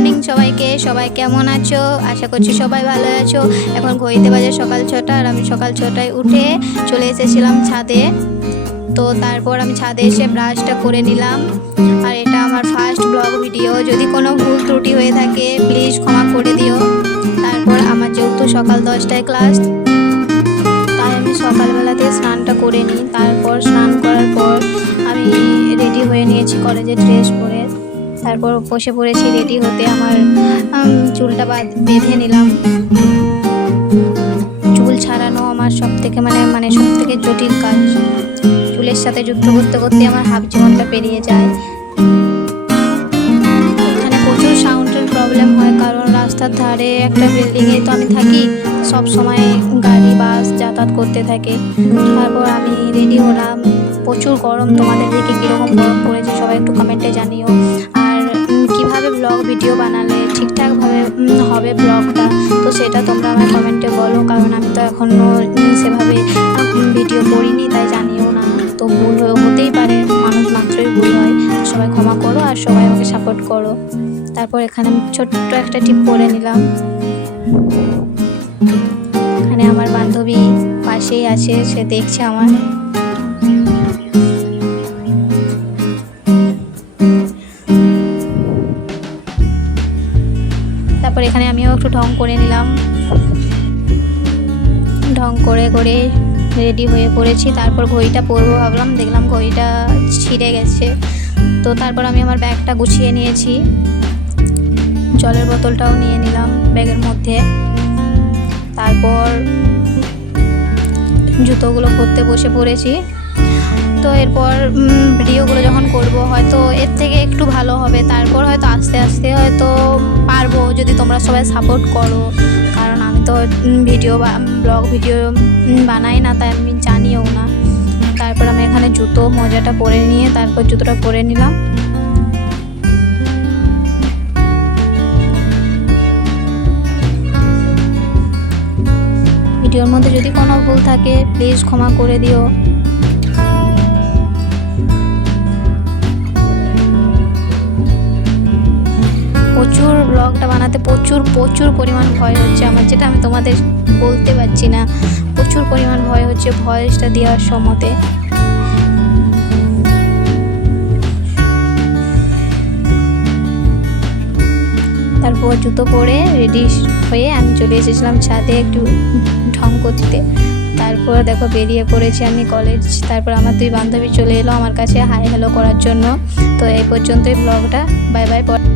Morning সবাইকে। সবাই কেমন আছো? আশা করছি সবাই ভালো আছো। এখন ঘড়িতে বাজে সকাল 6টা আর আমি সকাল 6টায় উঠে চলে এসেছিলাম ছাদে। তো তারপর আমি ছাদে এসে ব্রাশটা করে নিলাম। আর এটা আমার ফার্স্ট ব্লগ ভিডিও, যদি কোনো ভুল ত্রুটি হয়ে থাকে প্লিজ ক্ষমা করে দিও। তারপর আমার যেহেতু সকাল 10টায় ক্লাস, তাই আমি সকালবেলাতে স্নানটা করে নিই। তারপর স্নান করার পর আমি রেডি হয়ে নিয়েছি কলেজের ড্রেস পরে। তারপর বসে পড়েছি রেডি হতে। আমার চুলটা বেঁধে নিলাম। চুল ছাড়ানো আমার সব থেকে সব থেকে জটিল কাজ। চুলের সাথে যুদ্ধ করতে করতে আমার হাফ জীবনটা পেরিয়ে যায়। এখানে প্রচুর সাউন্ডের প্রবলেম হয়, কারণ রাস্তার ধারে একটা বিল্ডিংয়ে তো আমি থাকি, সব সময় গাড়ি বাস যাতায়াত করতে থাকে। তারপর আমি রেডি হলাম। প্রচুর গরম, তোমাদের দিকে কীরকম গরম পড়েছে সবাই একটু কমেন্টে জানিও। আর কিভাবে ব্লগ ভিডিও বানালে ঠিকঠাকভাবে হবে ব্লগটা, তো সেটা তোমরা আমার কমেন্টে বলো, কারণ আমি তো এখনও সেভাবে ভিডিও করিনি, তাই জানিও না। তো ভুল হতেই পারে, মানুষ মাত্রই ভুল হয়। সবাই ক্ষমা করো আর সবাই আমাকে সাপোর্ট করো। তারপর এখানে আমি ছোট্ট একটা টিপ করে নিলাম। এখানে আমার বান্ধবী পাশেই আছে, সে দেখছে আমার। তারপর এখানে আমিও একটু ঢং করে নিলাম। ঢং করে করে রেডি হয়ে পড়েছি। তারপর ঘড়িটা পরবো ভাবলাম, দেখলাম ঘড়িটা ছিঁড়ে গেছে। তো তারপর আমি আমার ব্যাগটা গুছিয়ে নিয়েছি, জলের বোতলটাও নিয়ে নিলাম ব্যাগের মধ্যে। তারপর জুতোগুলো পরতে বসে পড়েছি। তো এরপর ভিডিওগুলো যখন করব হয়তো এর থেকে একটু ভালো হবে। তারপর হয়তো আস্তে আস্তে হয়তো পারবো, যদি তোমরা সবাই সাপোর্ট করো, কারণ আমি তো ব্লগ ভিডিও বানাই না, তাই আমি জানিও না। তারপর আমি এখানে জুতো মোজাটা পরে নিয়ে তারপর জুতোটা পরে নিলাম। ভিডিওর মধ্যে যদি কোনো ভুল থাকে প্লিজ ক্ষমা করে দিও। প্রচুর ব্লগটা বানাতে প্রচুর পরিমাণ ভয় হচ্ছে আমার, যেটা আমি তোমাদের বলতে পারছি না। প্রচুর পরিমাণ ভয় হচ্ছে ভয়েসটা দেওয়ার সময়তে। তারপর জুতো পরে রেডি হয়ে আমি চলে এসেছিলাম ছাদে একটু ঢং করতে। তারপর দেখো বেরিয়ে পড়েছি আমি কলেজ। তারপর আমার 2 বান্ধবী চলে এলো আমার কাছে হাই হ্যালো করার জন্য। তো এই পর্যন্তই ব্লগটা। Bye bye.